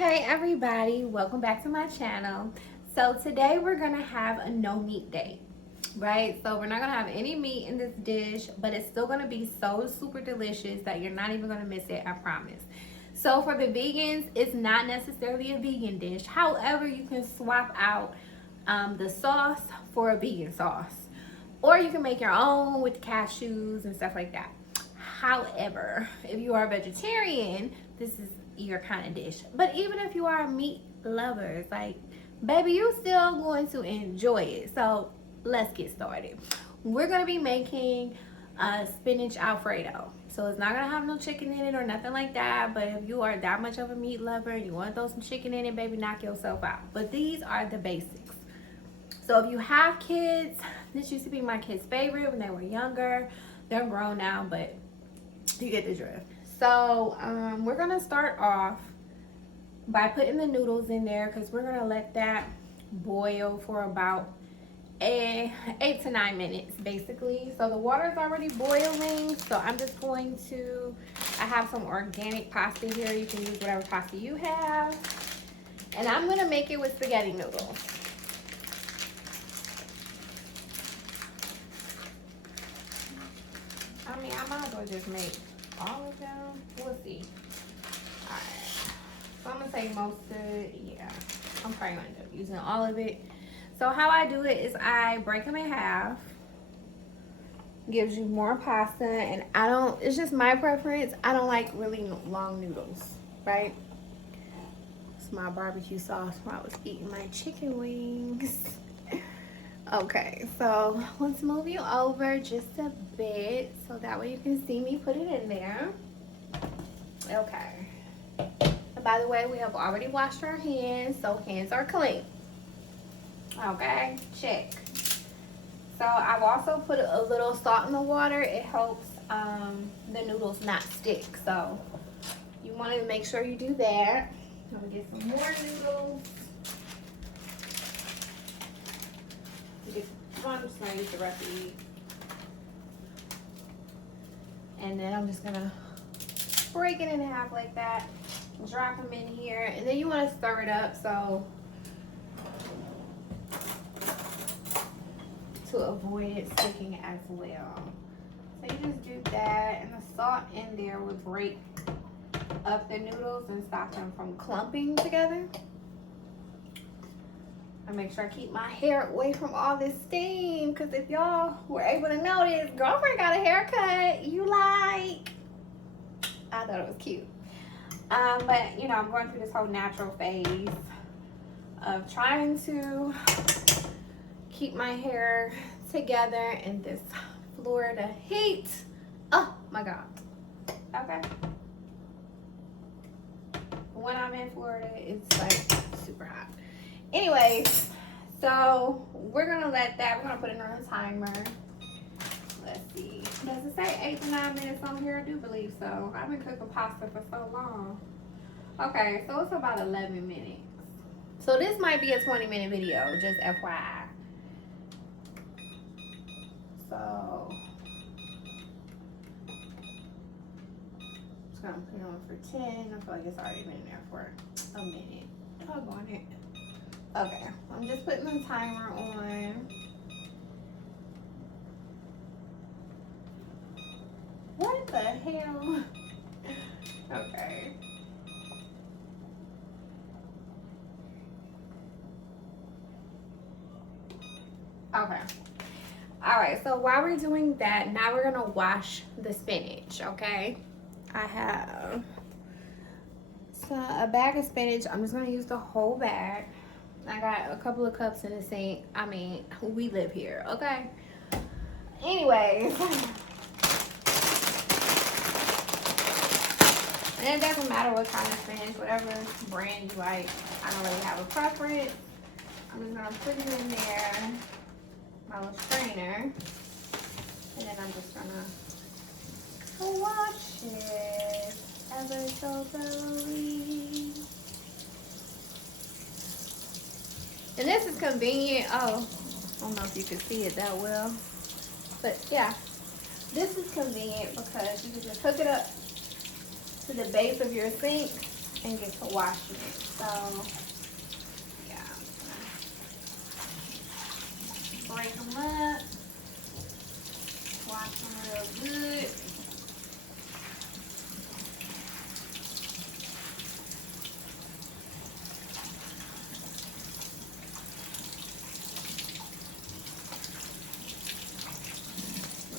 Hey everybody, welcome back to my channel. So today we're gonna have a no meat day, right? So we're not gonna have any meat in this dish, but it's still gonna be so super delicious that you're not even gonna miss it, I promise. So for the vegans, it's not necessarily a vegan dish. However, you can swap out the sauce for a vegan sauce. Or you can make your own with cashews and stuff like that. However, if you are a vegetarian, this is your kind of dish. But even if you are meat lovers, like, baby, you still going to enjoy it. So let's get started. We're gonna be making a spinach Alfredo. So it's not gonna have no chicken in it or nothing like that. But if you are that much of a meat lover and you want to throw some chicken in it, baby, knock yourself out. But these are the basics. So if you have kids, this used to be my kids' favorite when they were younger. They're grown now, but you get the drift. So we're gonna start off by putting the noodles in there because we're gonna let that boil for about 8 to 9 minutes basically. So the water is already boiling, so I'm just going to, I have some organic pasta here. You can use whatever pasta you have, and I'm gonna make it with spaghetti noodles. I mean, I might as well just make all of them. We'll see. Alright. So I'm going to take most of it. Yeah. I'm probably going to end up using all of it. So how I do it is I break them in half. Gives you more pasta. And I don't, it's just my preference. I don't like really long noodles. Right? It's my barbecue sauce when I was eating my chicken wings. Okay, so let's move you over just a bit so that way you can see me put it in there. Okay. And by the way, we have already washed our hands, so hands are clean. Okay, check. So I've also put a little salt in the water. It helps the noodles not stick. So you want to make sure you do that. I'm gonna get some more noodles. I'm just gonna use the recipe, and then I'm just gonna break it in half like that, drop them in here, and then you want to stir it up so to avoid it sticking as well. So you just do that, and the salt in there will break up the noodles and stop them from clumping together. I make sure I keep my hair away from all this steam, because if y'all were able to notice, girlfriend got a haircut you like. I thought it was cute. But you know, I'm going through this whole natural phase of trying to keep my hair together in this Florida heat. Oh my God. Okay. When I'm in Florida, it's like super hot. Anyways, so we're gonna let that, we're gonna put it on a timer. Let's see, does it say 8 to 9 minutes on here? I do believe so. I've been cooking pasta for so long. Okay, so it's about 11 minutes. So this might be a 20-minute video, just FYI. So just gonna put it on for 10. I feel like it's already been there for a minute. Doggone it. Okay, I'm just putting the timer on. What the hell? Okay. Okay. Alright, so while we're doing that, now we're gonna wash the spinach, okay? I have a bag of spinach. I'm just gonna use the whole bag. I got a couple of cups in the sink. I mean, we live here, okay? Anyways. And it doesn't matter what kind of spinach, whatever brand you like. I don't really have a preference. I'm just gonna put it in there, my little strainer. And then I'm just gonna wash it ever so thoroughly. And this is convenient. Oh, I don't know if you can see it that well. But yeah, this is convenient because you can just hook it up to the base of your sink and get to washing it. So yeah, break them up, wash them real good.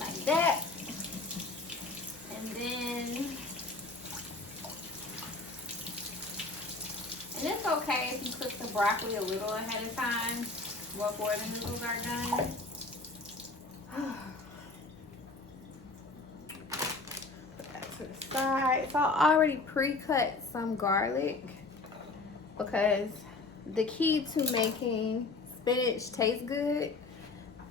Like that. And then, and it's okay if you cook the broccoli a little ahead of time before the noodles are done. Put that to the side. So I already pre-cut some garlic because the key to making spinach taste good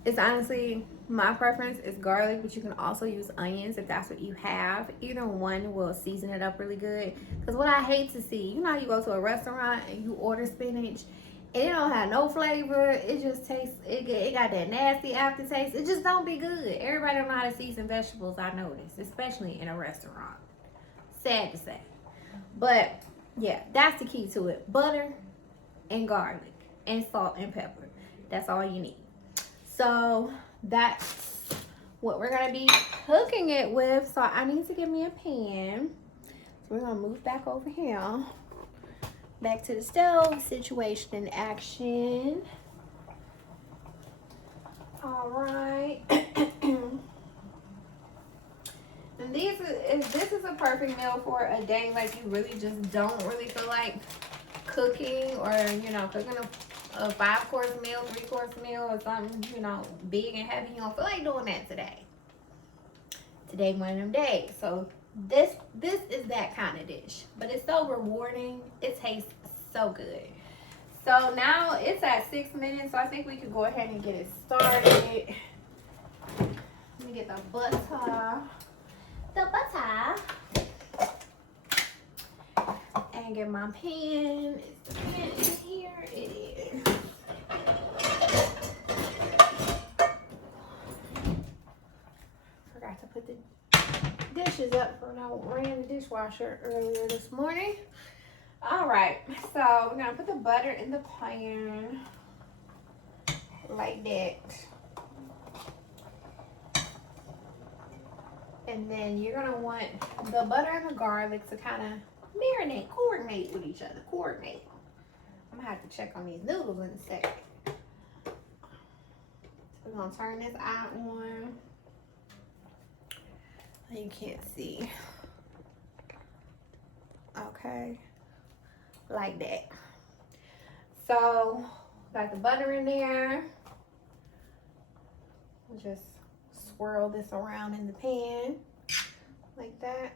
is honestly, my preference is garlic, but you can also use onions if that's what you have. Either one will season it up really good. Because what I hate to see, you know how you go to a restaurant and you order spinach and it don't have no flavor. It just tastes, it got that nasty aftertaste. It just don't be good. Everybody don't know how to season vegetables, I noticed, especially in a restaurant. Sad to say. But yeah, that's the key to it. Butter and garlic and salt and pepper. That's all you need. So that's what we're gonna be cooking it with. So I need to get me a pan. So we're gonna move back over here. Back to the stove, situation in action. All right. And this is a perfect meal for a day like you really just don't really feel like cooking, or you know, cooking a 5-course meal, 3-course meal, or something, you know, big and heavy. You don't feel like doing that today. Today one of them days. So this is that kind of dish, but it's so rewarding. It tastes so good. So now it's at 6 minutes, so I think we could go ahead and get it started. Let me get the butter. And get my pan. Is the pan in here? It is. Forgot to put the dishes up when I ran the dishwasher earlier this morning. All right, so we're gonna put the butter in the pan like that. And then you're gonna want the butter and the garlic to kind of marinate, coordinate with each other, coordinate. I'm gonna have to check on these noodles in a second. So we're gonna turn this eye on. You can't see. Okay, like that. So, got the butter in there. Just swirl this around in the pan like that.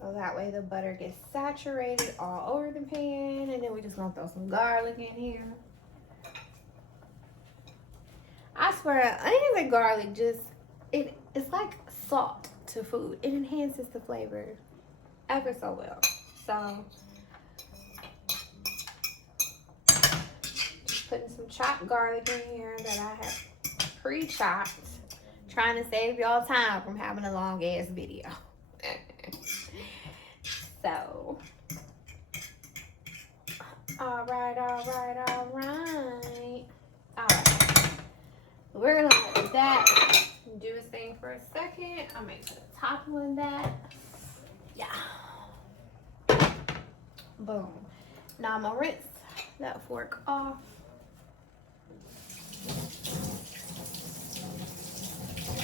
So that way the butter gets saturated all over the pan. And then we're just gonna throw some garlic in here. I swear, onions and garlic just, it's like salt to food. It enhances the flavor ever so well. So, just putting some chopped garlic in here that I have pre-chopped. Trying to save y'all time from having a long ass video. So, all right. We're gonna let that do its thing for a second. I'll make sure the top on that. Yeah. Boom. Now I'm gonna rinse that fork off.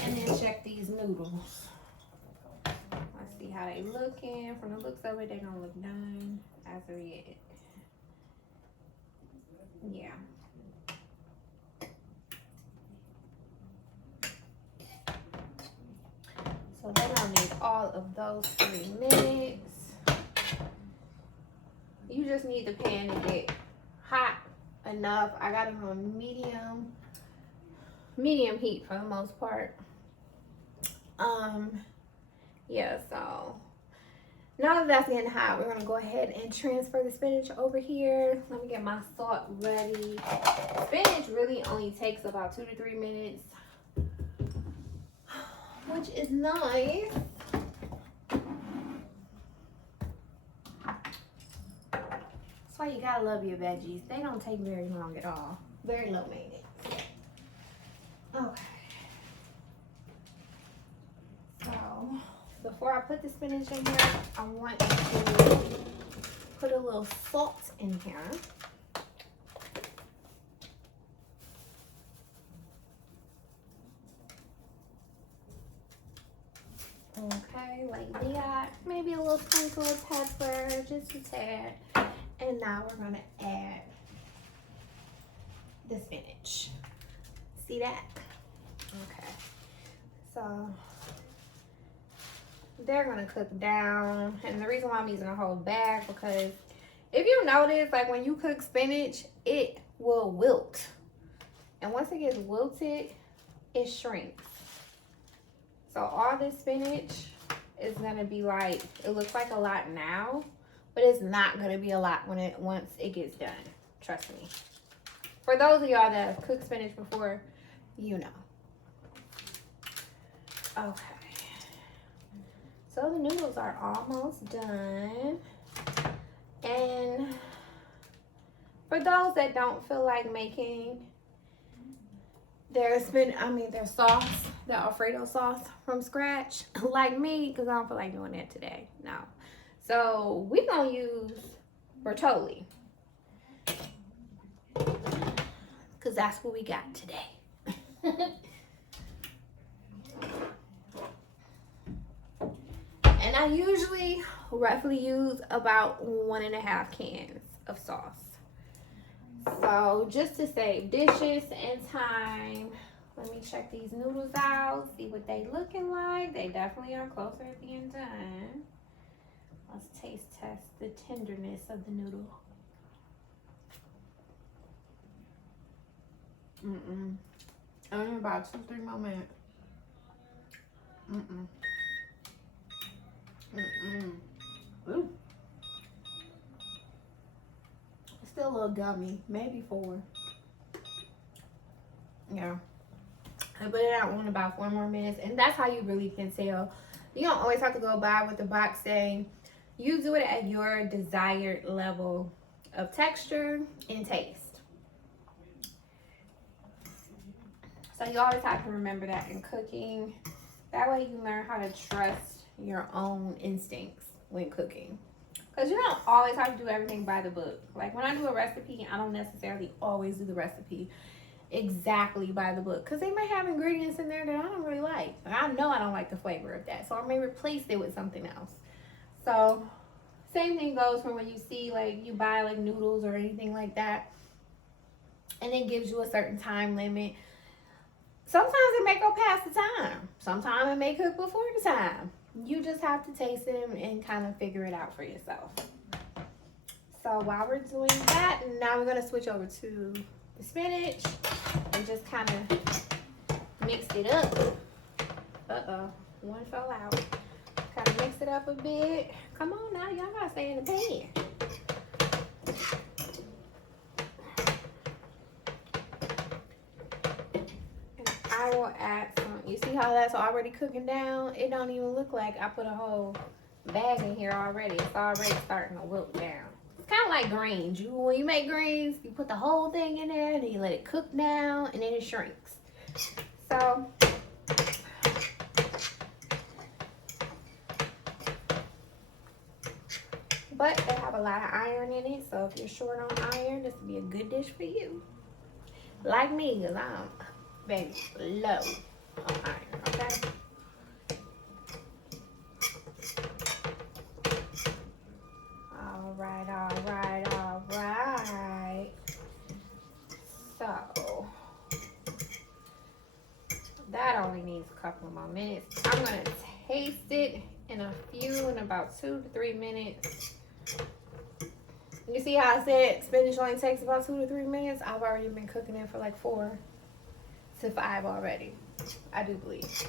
And then check these noodles. Let's see how they looking. From the looks of it, they don't look done as of yet. Yeah. So then I'll need all of those 3 minutes. You just need the pan to get hot enough. I got it on medium heat for the most part. Yeah, so now that that's getting hot, we're gonna go ahead and transfer the spinach over here. Let me get my salt ready. Spinach really only takes about 2 to 3 minutes, which is nice. gotta love your veggies. They don't take very long at all. Very low maintenance. Okay. So before I put the spinach in here, I want to put a little salt in here. Okay, like that. Maybe a little sprinkle of pepper, just a tad. And now we're gonna add the spinach. See that? Okay. So they're gonna cook down. And the reason why I'm using a whole bag, because if you notice, like when you cook spinach, it will wilt. And once it gets wilted, it shrinks. So all this spinach is gonna be like, it looks like a lot now, but it's not gonna be a lot once it gets done. Trust me. For those of y'all that have cooked spinach before, you know. Okay. So the noodles are almost done. And for those that don't feel like making their sauce, the Alfredo sauce from scratch, like me, because I don't feel like doing that today. No. So we're gonna use Bertolli, because that's what we got today. And I usually roughly use about 1.5 cans of sauce. So just to save dishes and time, let me check these noodles out, see what they looking like. They definitely are closer to being done. Let's taste test the tenderness of the noodle. Only about 2-3 more minutes. Ooh. It's still a little gummy, maybe 4. Yeah. I put it out on about 4 more minutes, and that's how you really can tell. You don't always have to go by with the box saying. You do it at your desired level of texture and taste. So you always have to remember that in cooking. That way you learn how to trust your own instincts when cooking. Because you don't always have to do everything by the book. Like when I do a recipe, I don't necessarily always do the recipe exactly by the book. Because they may have ingredients in there that I don't really like. I know I don't like the flavor of that. So I may replace it with something else. So same thing goes for when you see like you buy like noodles or anything like that. And it gives you a certain time limit. Sometimes it may go past the time. Sometimes it may cook before the time. You just have to taste them and kind of figure it out for yourself. So while we're doing that, now we're going to switch over to the spinach and just kind of mix it up. Uh-oh, one fell out. Kind of mix it up a bit. Come on now, y'all got to stay in the pan. I will add some. You see how that's already cooking down? It don't even look like I put a whole bag in here already. It's already starting to wilt down. It's kind of like greens. When you make greens, you put the whole thing in there, then you let it cook down, and then it shrinks. So but they have a lot of iron in it, so if you're short on iron, this would be a good dish for you. Like me, because I'm very low on iron, okay? All right. So, that only needs a couple more minutes. I'm going to taste it in about 2 to 3 minutes. You see how I said spinach only takes about 2 to 3 minutes? I've already been cooking it for like 4 to 5 already. I do believe.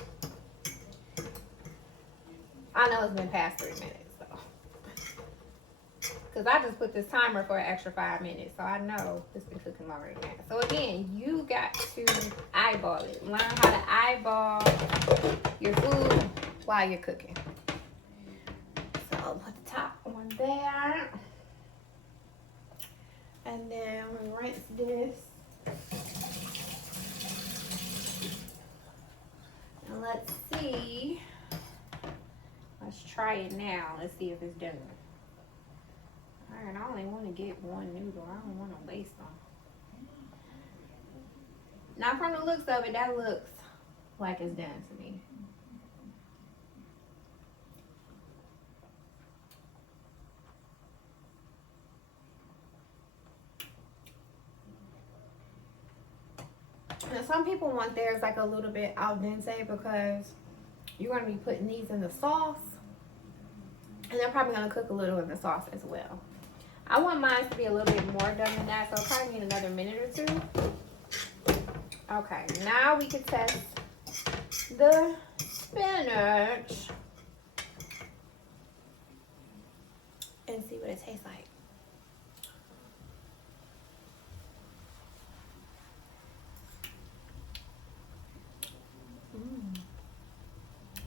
I know it's been past 3 minutes though. Because I just put this timer for an extra 5 minutes. So I know it's been cooking longer than that. So again, you got to eyeball it. Learn how to eyeball your food while you're cooking. So I'll put the top on there. And then we rinse this. And let's see. Let's try it now. Let's see if it's done. Alright, I only want to get one noodle. I don't want to waste them. Now from the looks of it, that looks like it's done to me. And some people want theirs like a little bit al dente because you're going to be putting these in the sauce. And they're probably going to cook a little in the sauce as well. I want mine to be a little bit more done than that, so I'll probably need another minute or two. Okay, now we can test the spinach and see what it tastes like.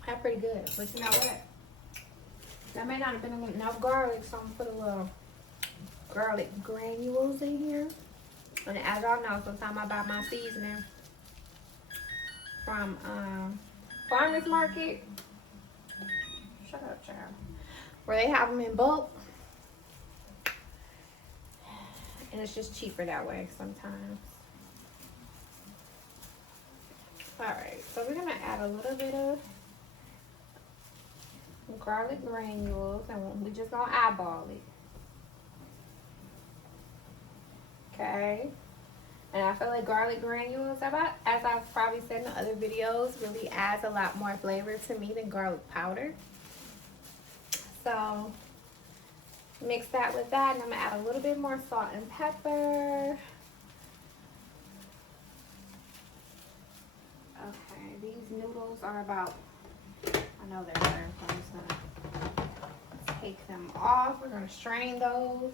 That's pretty good, but you know what? That may not have been enough garlic, so I'm gonna put a little garlic granules in here. And as y'all know, sometimes I buy my seasoning from farmer's market. Shut up, child. Where they have them in bulk. And it's just cheaper that way sometimes. Alright, so we're gonna add a little bit of garlic granules, and we just gonna eyeball it. Okay, and I feel like garlic granules, as I've probably said in other videos, really adds a lot more flavor to me than garlic powder. So mix that with that, and I'm gonna add a little bit more salt and pepper. Okay, these noodles are about, I know they're better, so I'm just gonna take them off. We're gonna strain those.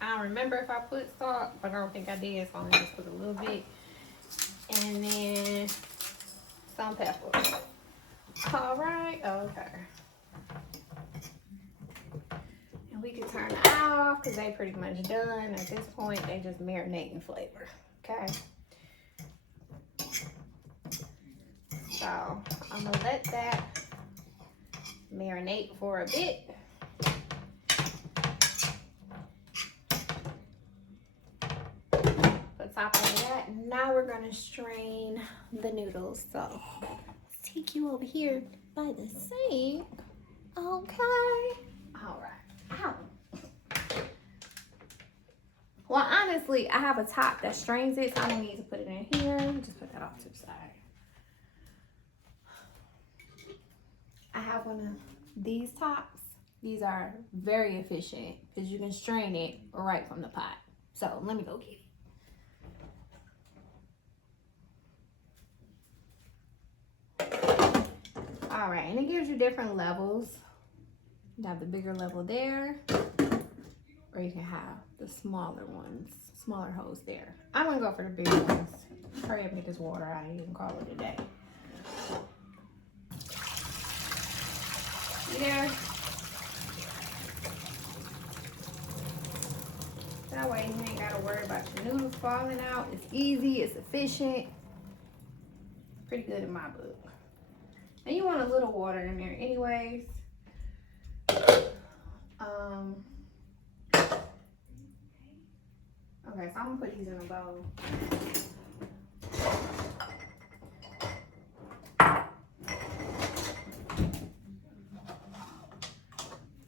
I don't remember if I put salt, but I don't think I did, so I'm gonna just put a little bit. And then some pepper. All right, okay. And we can turn it off because they pretty much done. At this point, they just marinate in flavor, okay? So I'm gonna let that marinate for a bit. On top of that, now we're gonna strain the noodles. So let's take you over here by the sink. Okay. All right. Ow. Well, honestly, I have a top that strains it, so I don't need to put it in here. Just put that off to the side. I have one of these tops. These are very efficient because you can strain it right from the pot. So let me go get it. All right, and it gives you different levels. You have the bigger level there, or you can have the smaller ones, smaller holes there. I'm gonna go for the bigger ones. Hurry up and get this water out of here and call it a day. There. That way you ain't gotta worry about your noodles falling out. It's easy, it's efficient. Pretty good in my book. And you want a little water in there anyways. Okay, so I'm gonna put these in a bowl.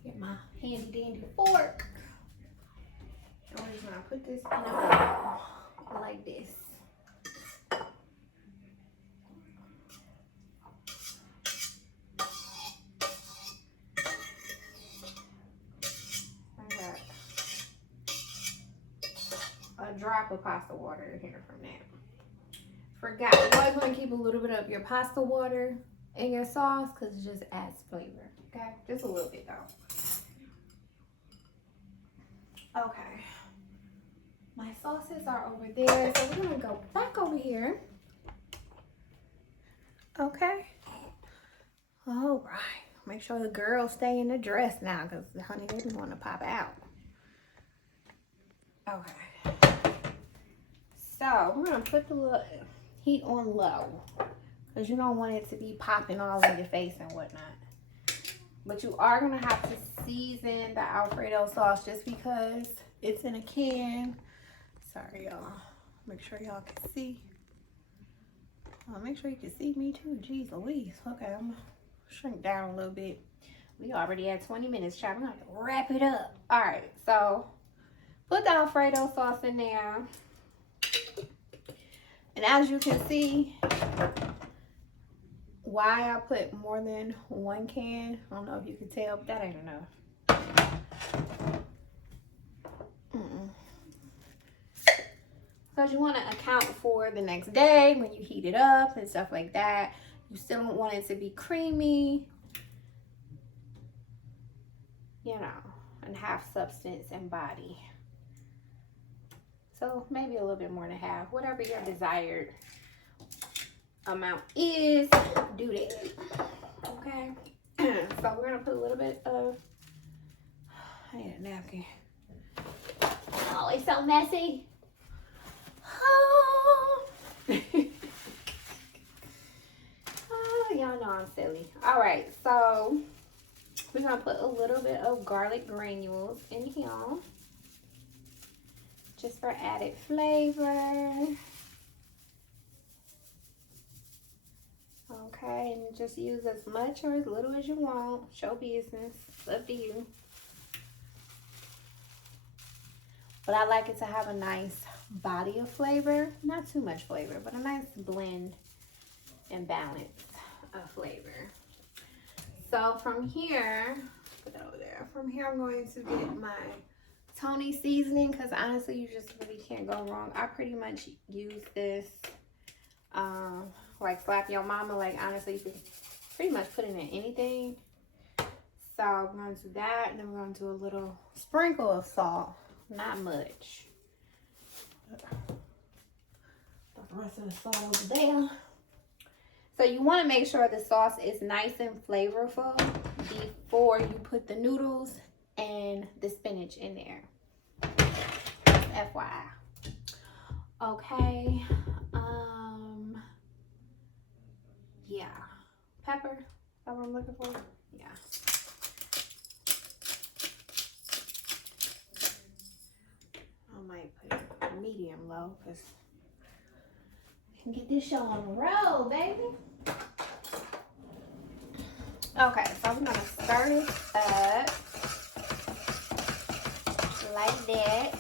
Get my handy dandy fork. And we're just gonna put this in a bowl like this. A drop of pasta water in here from that. Forgot, you always want to keep a little bit of your pasta water in your sauce because it just adds flavor. Okay, just a little bit though. Okay, my sauces are over there, so we're gonna go back over here. Okay. All right, Make sure the girls stay in the dress now, because honey, they don't want to pop out. Okay. So we're gonna put the little heat on low, because you don't want it to be popping all in your face and whatnot. But you are gonna have to season the Alfredo sauce just because it's in a can. Sorry, y'all. Make sure y'all can see. Make sure you can see me too. Jeez Louise. Okay, I'm gonna shrink down a little bit. We already had 20 minutes, child. We're gonna have to wrap it up. All right, so put the Alfredo sauce in there. And as you can see, why I put more than 1 can, I don't know if you can tell, but that ain't enough. Because you want to account for the next day when you heat it up and stuff like that. You still don't want it to be creamy, you know, and have substance and body. So maybe a little bit more than half, whatever your desired amount is, do that. Okay. So we're gonna put a little bit of, I need a napkin. Oh, it's so messy. Oh, oh, y'all know I'm silly. All right, so we're gonna put a little bit of garlic granules in here, just for added flavor. Okay, and just use as much or as little as you want. Show business. It's up to you. But I like it to have a nice body of flavor. Not too much flavor, but a nice blend and balance of flavor. So from here, put that over there. From here, I'm going to get my Tony seasoning, because honestly, you just really can't go wrong. I pretty much use this like slap your mama. Like, honestly, you can pretty much put it in anything. So I'm going to do that, and then we're going to do a little sprinkle of salt. Not much. Put the rest of the salt over there. So you want to make sure the sauce is nice and flavorful before you put the noodles and the spinach in there. FYI. Okay. Yeah. Pepper. Is that what I'm looking for? Yeah. I might put it medium low, because I can get this show on the road, baby. Okay, so I'm gonna stir this up like that.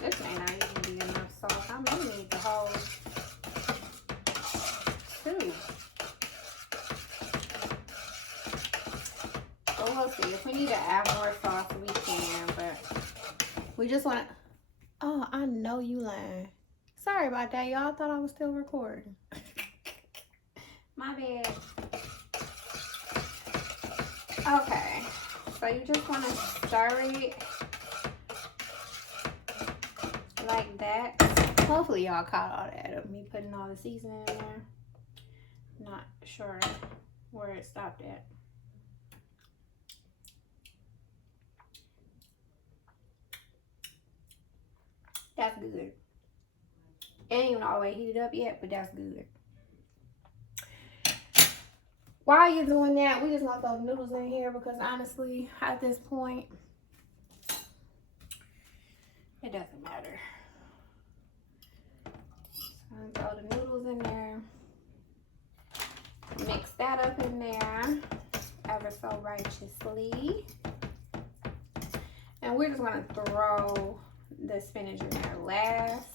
This may not even be enough salt. I may need the whole 2. So we'll see. If we need to add more sauce, we can, but we just want to. Oh, I know you lying. Sorry about that, y'all. I thought I was still recording. My bad. Okay. So you just want to stir it like that. Hopefully y'all caught all that of me putting all the seasoning in there. Not sure where it stopped at. That's good. It ain't even all the way heated up yet, but that's good. While you're doing that, we just gonna throw the noodles in here, because honestly, at this point, it doesn't matter. So I'm gonna throw the noodles in there. Mix that up in there ever so righteously. And we're just gonna throw the spinach in there last.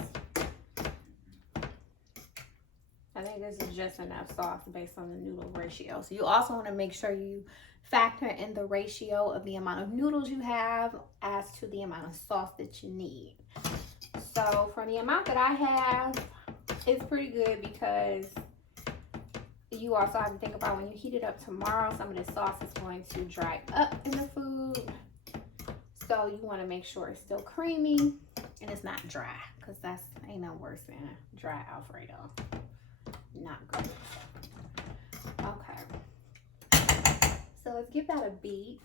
I think this is just enough sauce based on the noodle ratio. So you also want to make sure you factor in the ratio of the amount of noodles you have as to the amount of sauce that you need. So for the amount that I have, it's pretty good, because you also have to think about when you heat it up tomorrow, some of the sauce is going to dry up in the food. So you want to make sure it's still creamy. And it's not dry, because that's ain't no worse than dry Alfredo. Not good. Okay. So let's give that a beat.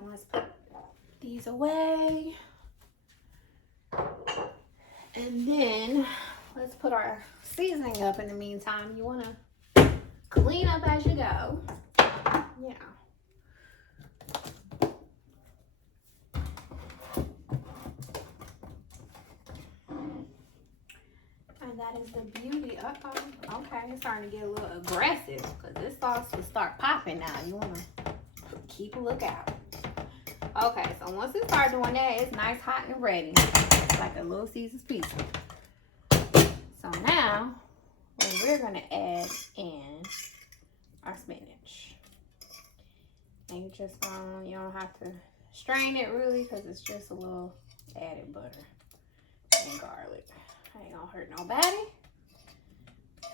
And let's put these away. And then let's put our seasoning up in the meantime. You want to clean up as you go. Yeah. And that is the beauty. Okay, it's starting to get a little aggressive because this sauce will start popping now. You want to keep a lookout. Okay, so once it starts doing that, it's nice, hot, and ready. It's like a Little Caesars pizza. So now, we're going to add in our spinach. And you just you don't have to strain it really because it's just a little added butter and garlic. Ain't gonna hurt nobody.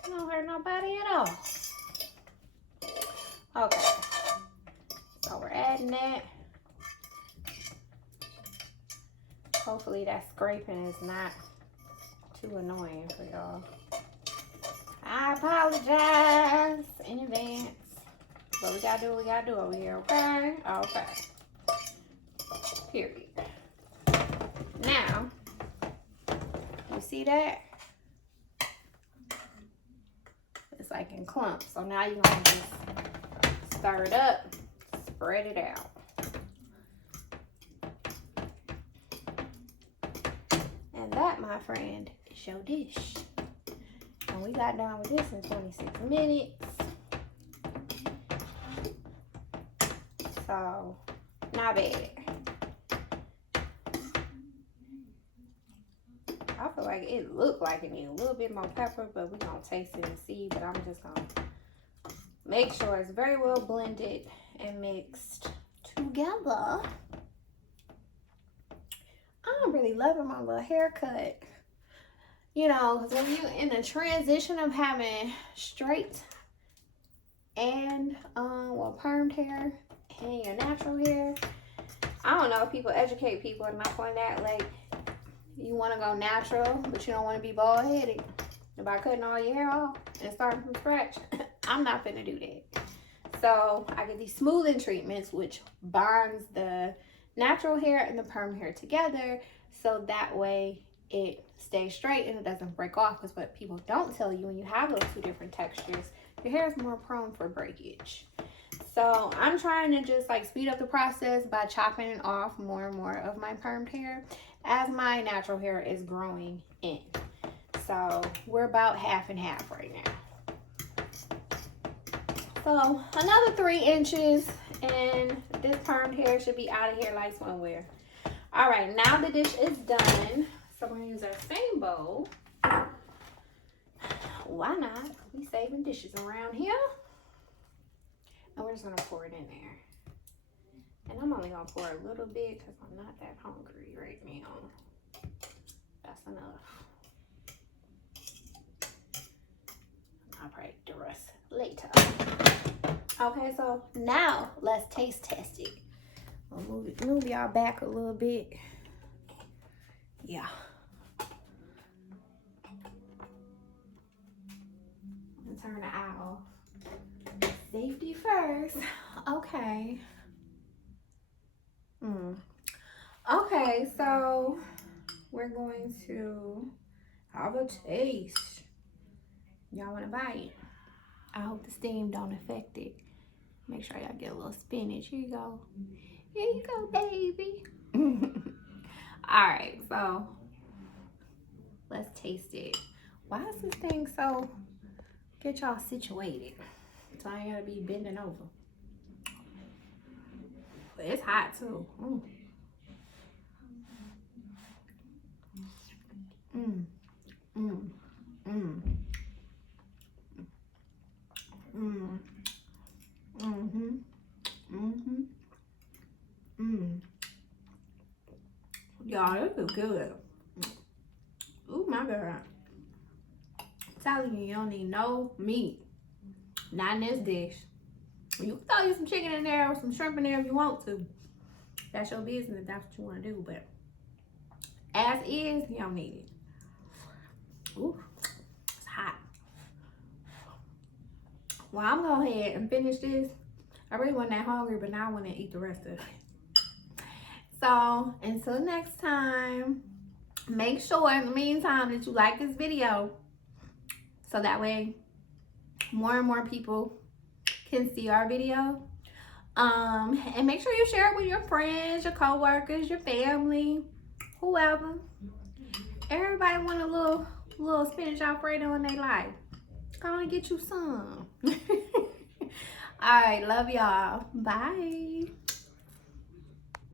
Don't hurt nobody at all. Okay. So we're adding that. Hopefully that scraping is not too annoying for y'all. I apologize in advance. But we gotta do what we gotta do over here, okay? Okay. Period. Now, you see that? It's like in clumps. So now you're gonna just stir it up, spread it out. And that, my friend, is your dish. And we got done with this in 26 minutes. So, not bad. I feel like it looked like it needs a little bit more pepper, but we're going to taste it and see. But I'm just going to make sure it's very well blended and mixed together. I'm really loving my little haircut. You know, because when you're in the transition of having straight and permed hair and your natural hair, I don't know if people educate people enough on that. Like, you want to go natural, but you don't want to be bald-headed. By cutting all your hair off and starting from scratch, I'm not finna do that. So I get these smoothing treatments, which binds the natural hair and the perm hair together, so that way it stays straight and it doesn't break off. Because what people don't tell you, when you have those two different textures, your hair is more prone for breakage. So I'm trying to just like speed up the process by chopping off more and more of my permed hair as my natural hair is growing in. So we're about half and half right now. So another 3 inches and this permed hair should be out of here like swimwear. All right, now the dish is done. So we're gonna use our same bowl. Why not? We saving dishes around here. And we're just gonna pour it in there. And I'm only gonna pour a little bit because I'm not that hungry right now. That's enough. I'll probably eat the rest later. Okay, so now let's taste test it. I'll move y'all back a little bit. Yeah. And turn the eye off. Safety first. Okay. Okay, so we're going to have a taste. Y'all want to bite? I hope the steam don't affect it. Make sure y'all get a little spinach. Here you go. Here you go, baby. All right, so let's taste it. Why is this thing so? Get y'all situated so I ain't gotta be bending over. But it's hot too. Y'all, this is good. Oh my God. I'm telling you, you don't need no meat. Not in this dish. You can throw you some chicken in there or some shrimp in there if you want to. That's your business if that's what you want to do. But as is, you don't need it. Ooh, it's hot. Well, I'm going to go ahead and finish this. I really wasn't that hungry, but now I want to eat the rest of it. So, until next time, make sure in the meantime that you like this video. So that way, more and more people can see our video. And make sure you share it with your friends, your co-workers, your family, whoever. Everybody want a little spinach Alfredo in their life. Go and get you some. All right, love y'all. Bye.